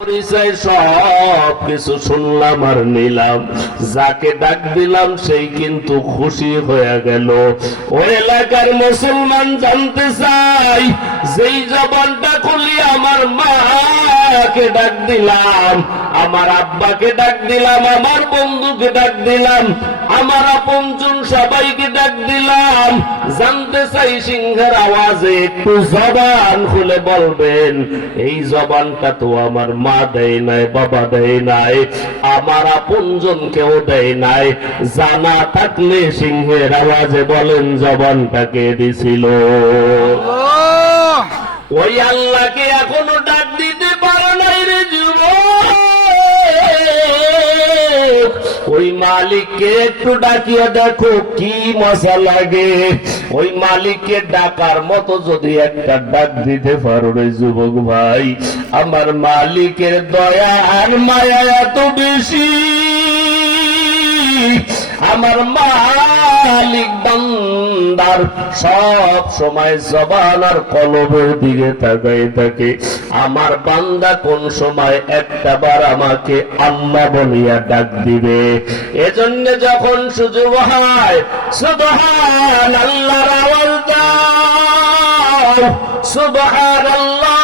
পরিচয় সব কিছু শুনলাম আর নিলাম, যাকে ডাক দিলাম সেই কিন্তু খুশি হয়ে গেল। ওই এলাকার মুসলমান জানতে চাই, যেই জবানটা খুলি আমার মাকে ডাক দিলাম, আমার আব্বাকে ডাক দিলাম, আমার বন্ধুকে ডাক দিলাম, আমার আপনজন সবাইকে ডাক দিলাম, জানতে চাই সিংহের আওয়াজে একটু জবান খুলে বলবেন, এই জবানটা তো আমার মা দেয় নাই, বাবা দেয় নাই, আমার আপনজন কেউ দেয় নাই। জানা থাকলে সিংহের আওয়াজে বলেন জবানটা কে দিছিল? ওই আল্লাহকে এখনো ডাক দিতে পারো নাই রে যুবক। ওই মালিককে একটু ডাকিয়ে দেখো কি মজা লাগে। ওই মালিককে ডাকার মতো যদি একটা ডাক দিতে পারো রে যুবক ভাই, আমার মালিকের দয়া আর মায়া এত বেশি, আমার মালিক বান্দার সব সময় জবান আর কলবের দিকে তাকাই থাকে। আমার বান্দা কোন সময় একটা বার আমাকে আল্লাহ বলিয়া ডাক দিবে। এজন্য যখন সুযোগ হয় সুবহানাল্লাহর আওয়াজ দাও, সুবহানাল্লাহ।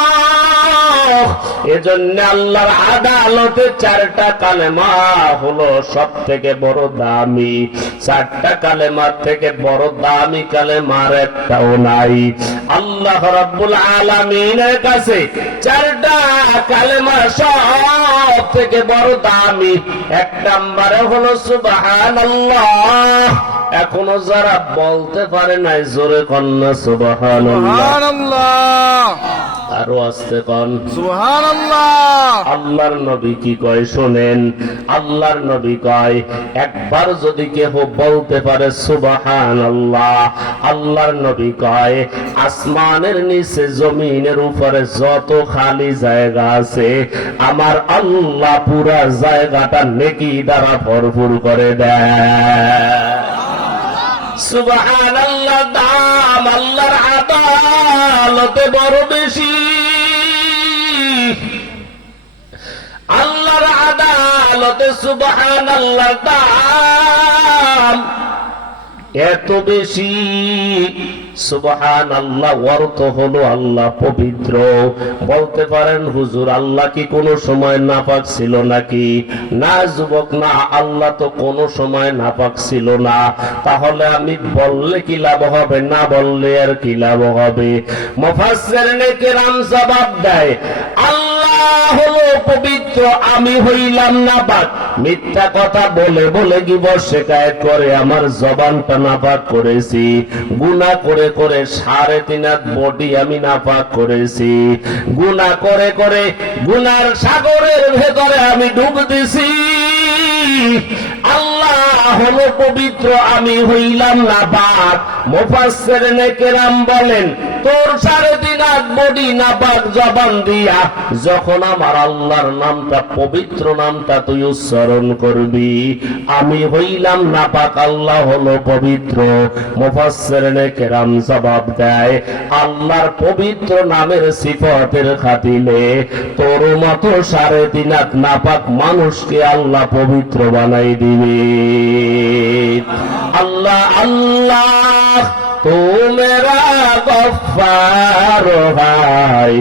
এজন্য আল্লাহর আদালতে চারটা কালেমা হলো সব থেকে বড় দামি। চারটা কালেমার থেকে বড় দামি কালেমার একটাও নাই। আল্লাহ রাব্বুল আলামিনের কাছে চারটা কালেমা সব থেকে বড় দামি। এক নম্বরে হলো সুবহানাল্লাহ। এখনো যারা বলতে পারে নাই জোরে কন্যা সুবহানাল্লাহ, আরো আসতে কন সুবহানাল্লাহ। আল্লাহর নবী কি কয় শোনেন, আল্লাহর নবী কয় একবার যদি কেহ বলতে পারে সুবহানাল্লাহ, আল্লাহর নবী কয় আসমানের নিচে জমিনের উপরে যত খালি জায়গা আছে আমার আল্লাহ পুরা জায়গাটা নেকি দ্বারা ভরপুর করে দেয়। সুবহানাল্লাহ। দাম আল্লাহর আদালতে বড় বেশি, আল্লাহর আদালতে সুবহানাল্লাহ দাম এত বেশি। সুবহানাল্লাহ অর্থ হলো আল্লাহ পবিত্র। বলতে পারেন হুজুর আল্লাহ কি কোনো সময় নাপাক ছিল নাকি? না যুবক, না, আল্লাহ তো কোনো সময় নাপাক ছিল না। তাহলে আমি বললে কি লাভ হবে, না বললে আর কি লাভ হবে? মুফাসসিরিনে কেরাম জবাব দেয় আল্লাহ হলো পবিত্র, আমি হইলাম নাপাক। মিথ্যা কথা বলে বলে গিবত শিকায়ত করে আমার জবানটা নাপাক করেছি। গুনাহ করে করে 3.5 হাত বডি আমি নাপাক করেছি। গুনাহ করে করে গুনার সাগরের ভেতরে আমি ডুব দিছি। আল্লাহ হলো পবিত্র, আমি হইলাম নাপাক। মুফাসসিরিনে কেরাম বলেন তোর 3.5 হাত বডি নাপাক জবান দিয়া যখন আমার আল্লাহর নামটা পবিত্র নামটা তুই উচ্চারণ করবি, আমি হইলাম নাপাক, আল্লাহ হলো পবিত্র। মুফাসসিরিনে কেরাম জবাব দেয় আল্লাহর পবিত্র নামের সিফাতের খাতিরে তোর মতো 3.5 হাত নাপাক মানুষকে আল্লাহ পবিত্র বানাই দিবে। আল্লাহ আল্লাহ তো মেরা গফফার ভাই,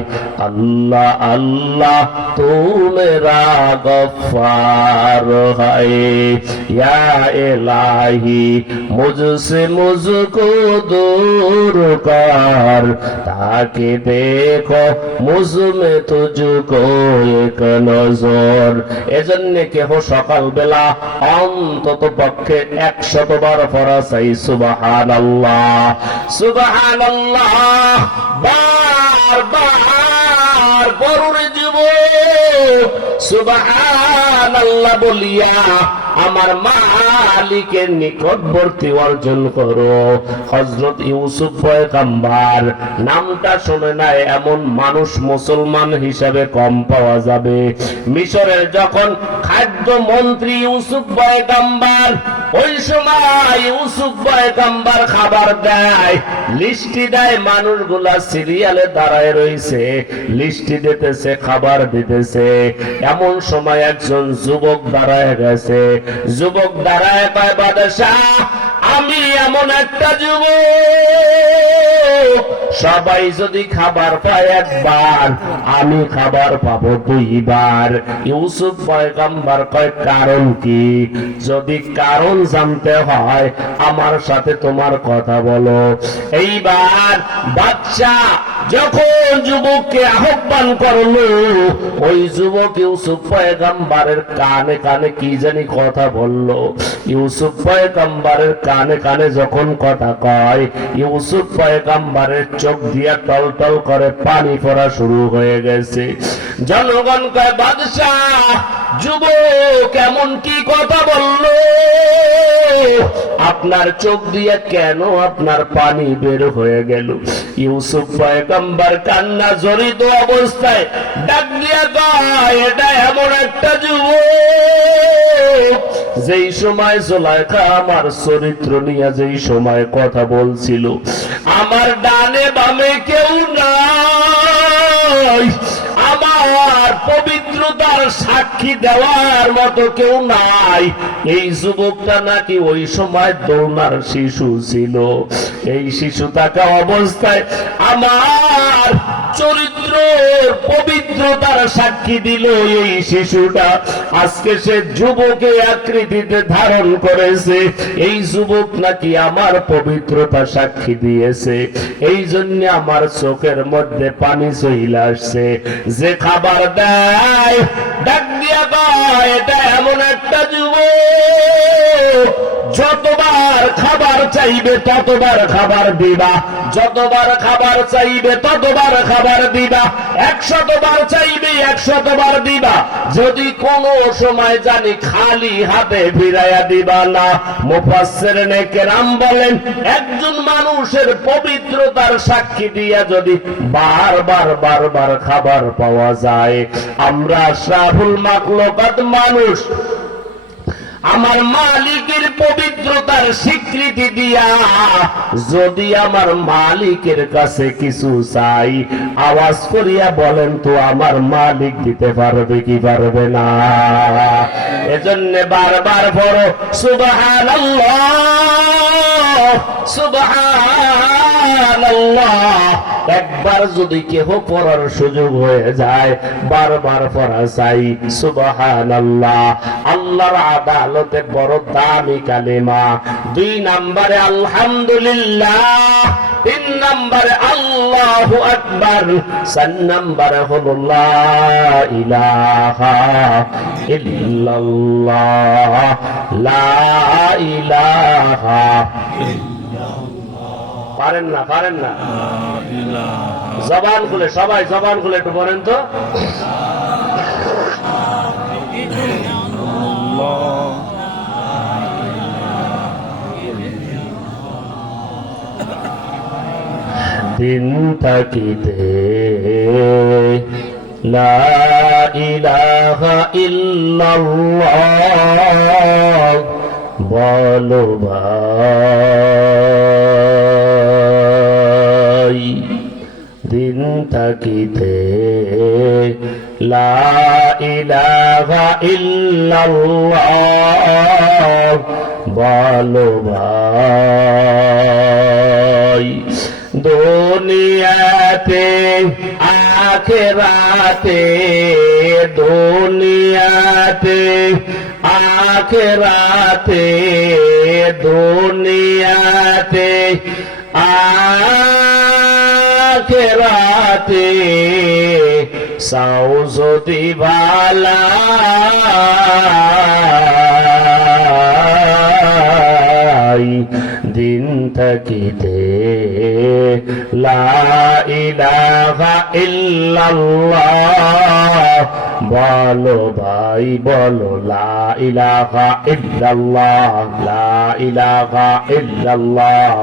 আল্লাহ আল্লাহ তো মেরা গফফার ভাই, ইয়া ইলাহি মুঝসে মুঝকো দূর কর, তাকে দেখো মুঝমে তুঝকো এক নজর। এজন্য কেহ সকালবেলা অন্তত পক্ষে 100 বার পড়া চাই সুবহানাল্লাহ, সুবহানাল্লাহ। বারবার পড়ুরে যুবক সুবহানাল্লাহ বলিয়া আমার মালিকের নিকটবর্তী অর্জন করো। হযরত ইউসুফ পয়গম্বর নামটা শুনে নাই এমন মানুষ মুসলমান হিসাবে কম পাওয়া যাবে। মিশরের যখন খাদ্য মন্ত্রী ইউসুফ পয়গম্বর ওই সময় ইউসুফ পয়গম্বর খাবার দেয়, লিস্টি দেয়, মানুষগুলা সিরিয়ালে দাঁড়ায় রয়েছে, লিস্টি দিতেছে, খাবার দিতেছে। এমন সময় একজন যুবক দাঁড়ায় গেছে। যুবক দাঁড়ায় কয়, বাদশাহ, আমি এমন একটা যুবক, সবাই যদি খাবার পায় একবার, আমি খাবার পাবো দুইবার। ইউসুফ পয়গম্বর কয়, কারণ কি? যদি কারণ জানতে হয় আমার সাথে তোমার কথা বলো। এইবার বাচ্চা যখন যুবককে আহ্বান করলো, ওই যুবক ইউসুফ পয়গম্বরের কানে কানে কি জানি কথা বলল। ইউসুফ পয়গম্বরের কানে কানে যখন কথা কয়, ইউসুফ পয়গম্বরের চোখ দিয়া টল টল করে পানি পড়া শুরু হয়ে গেছে। জনগণ কয়, বাদশাহ, যুবক এমন কি কথা বলল? আপনার চোখ দিয়ে কেন আপনার পানি বের হয়ে গেল? ইউসুফ পয়গম্বর কান্না জড়িত অবস্থায় ডাক দিয়া কয়, এটা এমন একটা যুবক যেই সময় জুলাইখা আমার চরিত্র নিয়ে যেই সময় কথা বলছিল, আমার ডানে বামে কেউ নাই, আমার পবিত্রতার সাক্ষী দেওয়ার মতো কেউ নাই। এই যুবকটা নাকি ওই সময় দোলনার শিশু ছিল। এই শিশু থাকা অবস্থায় আমার চরিত্র পবিত্রতার সাক্ষী দিল। এই শিশুটা আজকে সে যুবকের আকৃতিতে ধারণ করেছে। এই যুবক নাকি আমার পবিত্রতা সাক্ষী দিয়েছে। এই জন্য আমার চোখের মধ্যে পানি চলে আসছে। যে খাবার দেয় ডাক দিয়া কয়, এটা এমন একটা যুবক, যতবার খাবার চাইবে ততবার খাবার দিবা, যতবার খাবার চাইবে ততবার খাবার দিবা, 100 বার চাইবে 100 বার দিবা, যদি কোনো সময় জানি খালি হাতে ফিরাইয়া দিবা না। মুফাসসিরিনে কেরাম বলেন, একজন মানুষের পবিত্রতার সাক্ষী দিয়া যদি বারবার বারবার খাবার পাওয়া যায়, আমরা আশরাফুল মাখলুকাত মানুষ আমার মালিকের পবিত্রতার স্বীকৃতি দিয়া যদি আমার মালিকের কাছে কিছু চাই, আওয়াজ করিয়া বলেন তো আমার মালিক দিতে পারবে কি পারবে না? এজন্য বারবার পড়ো সুবহানাল্লাহ সুবহানাল্লাহ। একবার যদি কেহ পড়ার সুযোগ হয়ে যায়, বারবার পড়া চাই সুবহানাল্লাহ। আল্লাহর আদালতে বড় দামি কালিমা। 2 নম্বরে আলহামদুলিল্লাহ, 3 নম্বরে আল্লাহু আকবার, 4 নম্বরে হলো লা ইলাহা ইল্লাল্লাহ, লা ইলাহা। পারেন না পারেন না? জবান খুলে, সবাই জবান খুলে একটু বলেন তো। দিন থাকিতে লা ইলাহা ইল্লাল্লাহ বলো ভাই, দিন থাকিতে লা ইলাহা ইল্লাল্লাহ বলো ভাই। দুনিয়াতে আখিরাতে, দুনিয়াতে আখিরাতে, দুনিয়াতে আখিরাতে সাও যদি ভালাই, দিন থাকিতে লা ইলাহা ইল্লাল্লাহ বলো ভাই, বলো লা ইলাহা ইল্লাল্লাহ, লা ইলাহা ইল্লাল্লাহ।